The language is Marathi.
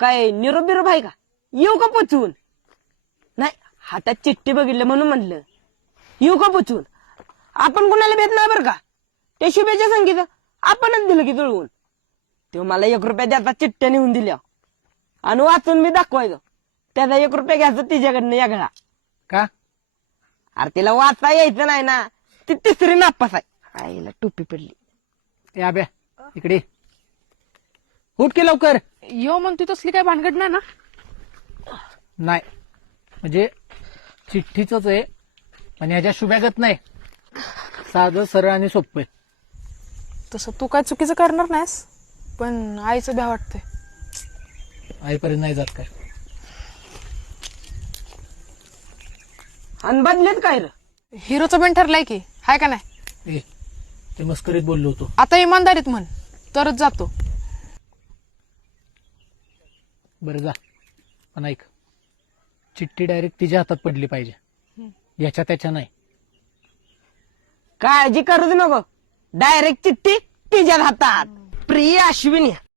काय निरोप बिरोप आहे का? येऊ का पोचवून? नाही, हातात चिठ्ठी बघितलं म्हणून म्हणलं. येऊ का पोचवून? आपण कुणाला भेट नाही बरं का. त्या शुभेच्या संगीत आपणच दिलं की जुळवून. तो मला 1 रुपया द्याचा चिठ्ठ्या नेऊन दिल्या आणि वाचून मी दाखवायचो. त्याचा 1 रुपया घ्यायचा तिच्याकडनं यागळा. का? अरे तिला वाचता यायचं नाही ना, ती तिसरी नापास आहे. आईला टोपी पडली. ए आब्या इकडे उठ की लवकर. यो म्हणतोय तसली काय भानगड नाही ना? नाही म्हणजे चिठ्ठीच आहे पण ह्याच्या शुभ्यागत नाही. साधं सरळ आणि सोपं. तसं तू काय चुकीचं करणार नाहीस, पण आईचं भ्या वाटतंय. आईपर्यंत नाही जात काय. आणि बदलेत काय र? हिरोचं पण ठरलंय की, हाय का नाही? ए ते मस्करीत बोललो होतो. आता इमानदारीत म्हण, तरच जातो. बरं जा, पण ऐक, चिठ्ठी डायरेक्ट तिच्या हातात पडली पाहिजे, याच्या त्याच्या नाही. काळजी करूच नको, डायरेक्ट चिठ्ठी तिच्या हातात. प्रिय अश्विनी.